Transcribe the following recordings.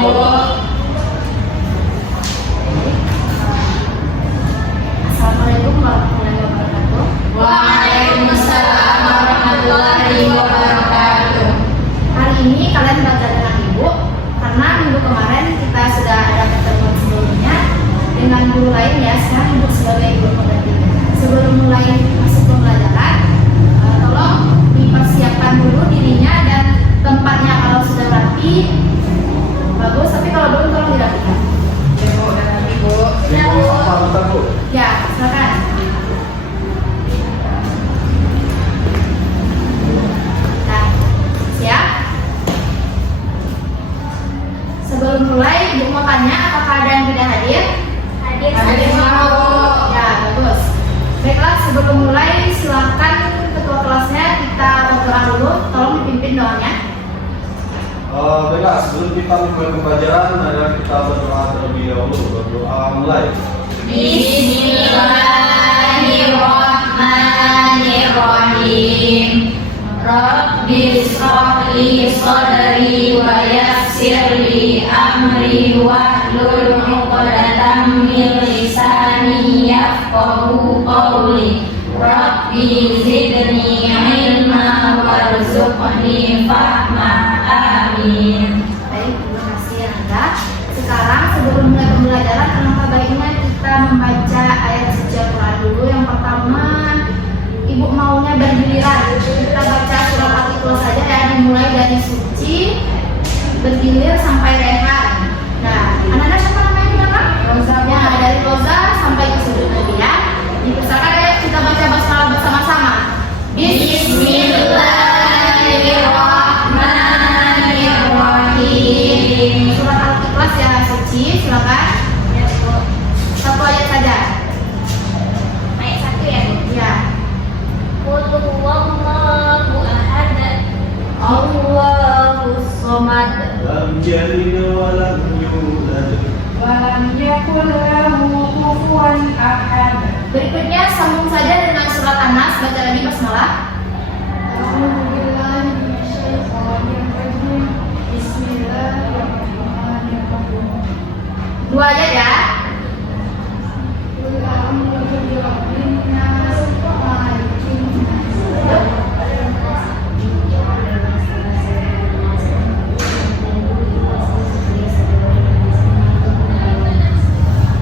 Assalamualaikum warahmatullahi wabarakatuh. Waalaikumsalam warahmatullahi wabarakatuh. Hari ini kalian belajar dengan Ibu karena minggu kemarin kita sudah ada pertemuan sebelumnya dengan guru lain ya. Sekarang Ibu sebagai guru pengganti. Sebelum mulai masuk pembelajaran, tolong dipersiapkan dulu dirinya dan tempatnya. Kalau sudah rapi bagus, tapi kalau belum tolong dirapikan. Ibu dan Ibu. Ya, silakan. Nah, siap? Sebelum mulai, Ibu mau tanya apakah ada yang tidak hadir? Hadir semua, Bu. Ya, bagus. Baiklah, sebelum mulai silakan ketua kelasnya kita berdoa dulu. Tolong dipimpin doanya. Baiklah, sebelum kita mulai pembelajaran, adalah kita berdoa terlebih dahulu. Berdoa mulai. Bismillahirrahmanirrahim. Rabbi shrah li sadri wa yassir li amri wahlul 'uqdatam min lisani yafqahu qawli. Rabbi zidni ilma warzuqni fahma. Amin. Baik, terima kasih Anda. Sekarang sebelum mulai pembelajaran, alangkah baiknya kita membaca ayat suci Al-Quran dulu. Yang pertama, Ibu maunya bergiliran. Kita baca surat Al-Ikhlas saja ya, dimulai dari suci, bergilir sampai rehan. Nah, anak-anak siapa namanya di belakang? Roza. Ya, dari Roza sampai ke sudut tadi ya. Dipersilakan ya, kita baca basmalah bersama-sama. Bismillahirrahmanirrahim. Surat Al-Ikhlas ya, suci, silakan. Ya, Bu. Satu ayat saja. Ayat 1 ya, Bu. Ya. Qul huwallahu ahad. Allahus samad. Lam yalid wa lam yulad. Walam yakul lahu kufuwan ahad. Berikutnya sambung saja dengan surat An-Nas, baca lagi basmalah. Dua ayat ya.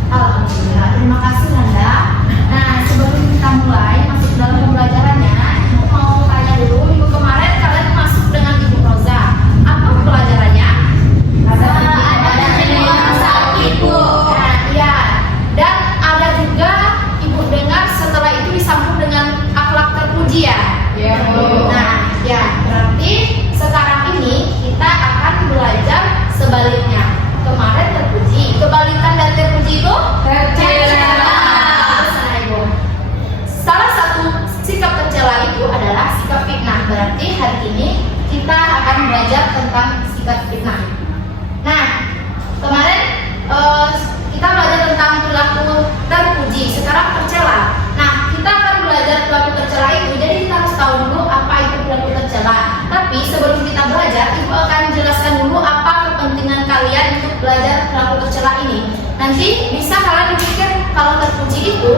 Alhamdulillah, terima kasih Nanda. Nah, sebelum kita mulai masuk dalam pembelajarannya, Ibu mau tanya dulu, minggu kemarin kalian masuk dengan Ibu Roza. Apa pelajarannya? Ada sakit, Bu. Nah, iya. Dan ada juga Ibu dengar setelah itu disambung dengan akhlak terpuji ya. Ya, Bu. Nah, ya berarti sekarang ini kita akan belajar sebaliknya. Kemarin terpuji, kebalikan dari terpuji itu Tercela. Sana, Ibu. Salah satu sikap tercela itu adalah sikap fitnah. Berarti hari ini kita akan belajar tentang sikap fitnah. Nah, kemarin kita belajar tentang perilaku terpuji, sekarang tercela. Nah, kita akan belajar perilaku tercela itu, jadi kita harus tahu dulu apa itu perilaku tercela. Tapi sebelum kita belajar, Ibu akan jelaskan dulu apa kepentingan kalian untuk belajar perilaku tercela ini. Nanti bisa kalian berpikir kalau terpuji itu,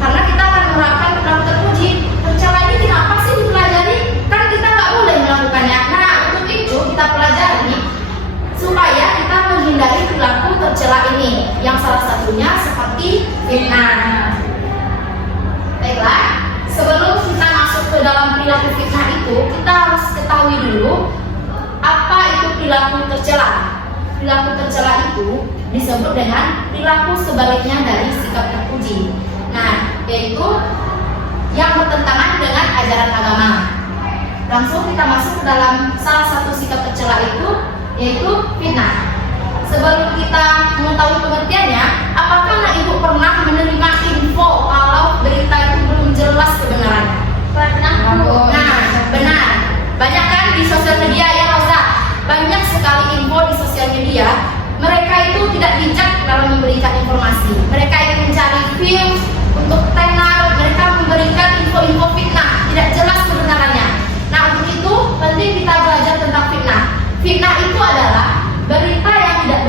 karena kita akan menerapkan perilaku terpuji. Tercela ini kenapa sih dipelajari? Kan kita nggak boleh melakukannya. Nah, untuk itu kita pelajari supaya kita menghindari perilaku tercela ini, yang salah satunya seperti fitnah. Baiklah, sebelum kita masuk ke dalam perilaku fitnah itu, kita harus ketahui dulu apa itu perilaku tercela. Perilaku tercela itu disebut dengan perilaku sebaliknya dari sikap terpuji. Nah, yaitu yang bertentangan dengan ajaran agama. Langsung kita masuk ke dalam salah satu sikap tercela itu, yaitu fitnah. Sebelum kita mengetahui pengertiannya, apakah anak Ibu pernah menerima info kalau berita itu belum jelas kebenarannya? Pernah, Bu. Nah, benar. Banyak kan di sosial media ya, Rosa? Banyak sekali info di sosial media. Mereka itu tidak bijak dalam memberikan informasi. Mereka itu mencari views untuk tenar. Mereka memberikan info-info fitnah, tidak jelas kebenarannya. Nah, untuk itu penting kita belajar tentang fitnah. Fitnah itu adalah berita yang tidak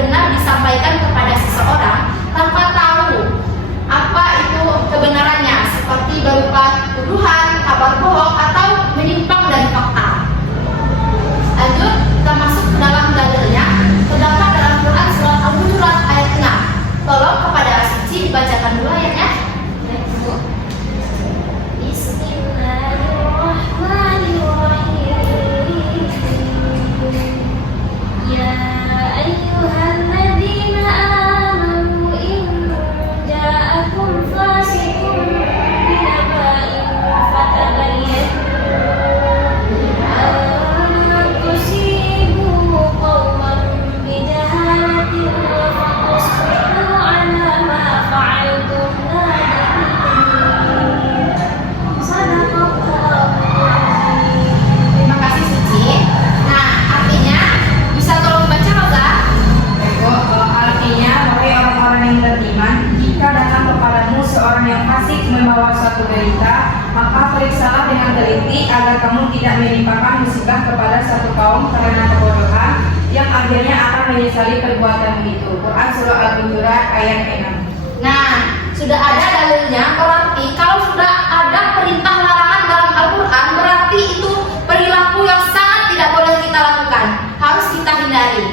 asik membawa suatu berita, maka periksalah dengan teliti agar kamu tidak menimpakan musibah kepada satu kaum karena kebodohan yang akhirnya akan menyesali perbuatan itu. Quran Surah Al-Hujurat ayat 6. Nah, sudah ada dalilnya, berarti kalau sudah ada perintah larangan dalam Al-Quran, berarti itu perilaku yang sangat tidak boleh kita lakukan, harus kita hindari.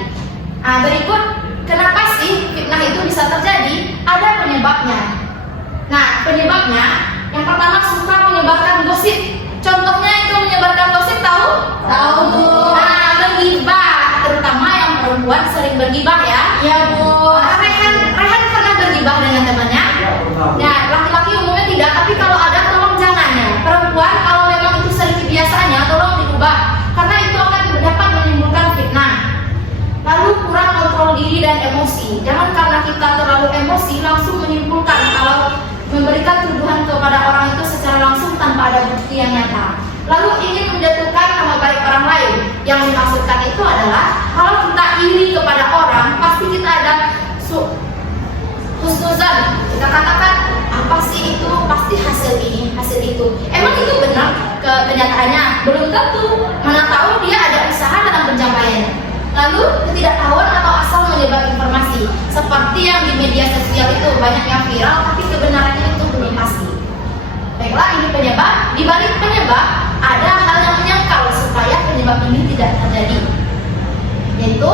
Nah, berikut kenapa sih fitnah itu bisa terjadi? Ada penyebabnya. Nah, penyebabnya yang pertama suka menyebarkan gosip. Contohnya itu menyebarkan gosip tahu? Tahu, Bu. Nah, bergibah, terutama yang perempuan sering bergibah ya. Iya, Bu. Rehan pernah bergibah dengan temannya? Ya, pernah, Bu. Ya, laki-laki umumnya tidak, tapi kalau ada tolong jangan ya. Perempuan kalau memang itu sering kebiasaannya, tolong diubah, karena itu akan dapat menimbulkan fitnah. Lalu kurang kontrol diri dan emosi. Jangan karena kita terlalu emosi langsung menyimpulkan kalau memberikan tuduhan kepada orang itu secara langsung tanpa ada bukti yang nyata. Lalu ingin menjatuhkan nama baik orang lain. Yang dimaksudkan itu adalah kalau kita iri kepada orang, pasti kita ada husnuzan. Kita katakan apa sih itu, pasti hasil ini, hasil itu. Emang itu benar kenyataannya? Belum tentu. Mana tahu dia ada usaha dalam pencapaiannya. Lalu ketidaktahuan atau asal menyebar informasi seperti yang di media sosial itu banyak yang viral tapi kebenarannya itu belum pasti. Baiklah, ini penyebab. Di balik penyebab ada hal yang menyangkal supaya penyebab ini tidak terjadi, yaitu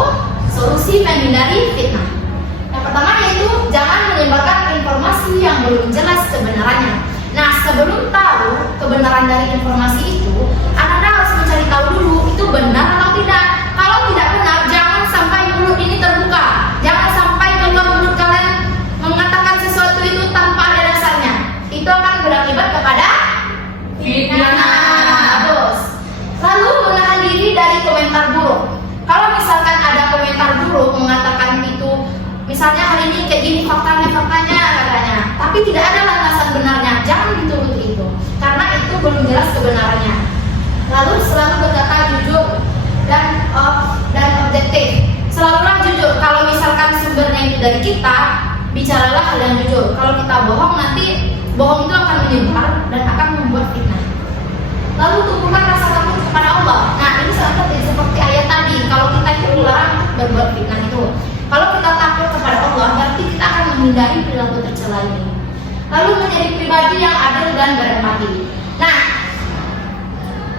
solusi menghindari fitnah. Yang pertama yaitu jangan menyebarkan informasi yang belum jelas kebenarannya. Nah, sebelum tahu kebenaran dari informasi itu, Anda harus mencari tahu dulu itu benar atau tidak. Kalau tidak benar, jangan sampai mulut ini terbuka. Jangan sampai keluar mulut kalian mengatakan sesuatu itu tanpa ada dasarnya. Itu akan berakibat kepada fitnah. Terus, lalu menahan diri dari komentar buruk. Kalau misalkan ada komentar buruk mengatakan itu, misalnya hari ini kayak gini faktanya katanya, tapi tidak ada landasan benarnya, jangan dituruti itu, karena itu belum jelas kebenarannya. Lalu selalu berkata jujur dan objektif. Selalulah jujur. Kalau misalkan sumbernya itu dari kita, bicaralah hal yang jujur. Kalau kita bohong, nanti bohong itu akan menyebar dan akan membuat fitnah. Lalu tumbuhkan rasa takut kepada Allah. Nah, ini seperti ayat tadi. Kalau kita itu dilarang berbuat fitnah itu. Kalau kita takut kepada Allah, berarti kita akan menghindari perilaku tercela ini. Lalu menjadi pribadi yang adil dan berempati. Nah,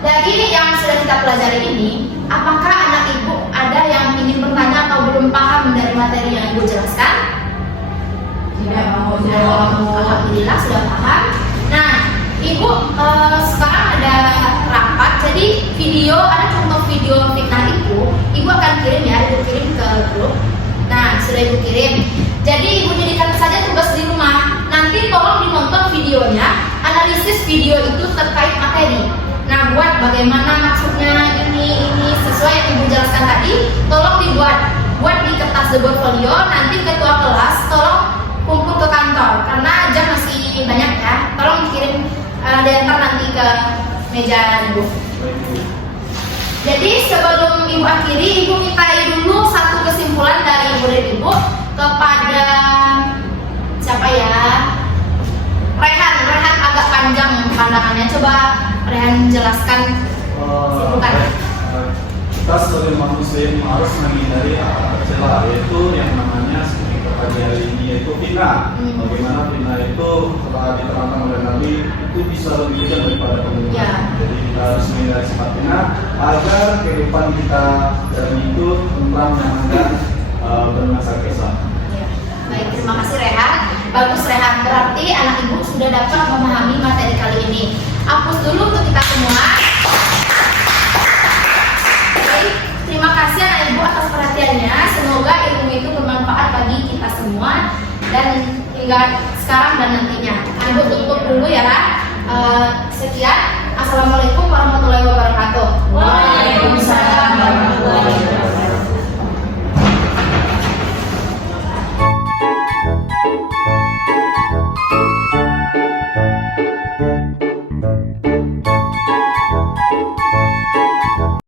dari yang sudah kita pelajari ini, apakah anak ibu ada yang ingin bertanya atau belum paham dari materi yang ibu jelaskan? Alhamdulillah sudah paham. Nah, ibu sekarang ada rapat, jadi ada contoh video fitnah ibu akan kirim ya, ibu kirim ke grup. Nah, sudah ibu kirim. Jadi ibu jadikan saja tugas di rumah. Nanti tolong ditonton videonya, analisis video itu terkait materi. Nah, buat bagaimana maksudnya ini sesuai yang ibu jelaskan tadi, tolong buat di kertas the portfolio. Nanti ketua kelas tolong kumpul ke kantor karena jam masih banyak ya. Tolong dikirim diantar nanti ke meja ibu. Jadi sebelum ibu akhiri, ibu mintai dulu satu kesimpulan dari murid ibu kepada siapa ya? Rehan agak panjang pandangannya. Coba Rehan jelaskan kesibukannya. Kita sebagai umat muslim harus menghindari celah, yaitu yang namanya seperti pagi hari ini, yaitu fitnah. Bagaimana fitnah itu setelah diterangkan oleh Nabi itu bisa lebih kejam daripada pembunuhan. Ya. Jadi kita harus menghindari sifat fitnah agar kehidupan kita itu tentram, nyaman dan bernuansa Islam. Ya. Baik, terima kasih Rehan. Bagus Rehan, berarti anak ibu sudah dapat memahami materi kali ini. Hapus dulu untuk kita semua. Baik, terima kasih anak ibu atas perhatiannya. Semoga ilmu itu bermanfaat bagi kita semua dan hingga sekarang dan nantinya. Ibu tutup dulu ya. Sekian. Assalamualaikum warahmatullahi wabarakatuh.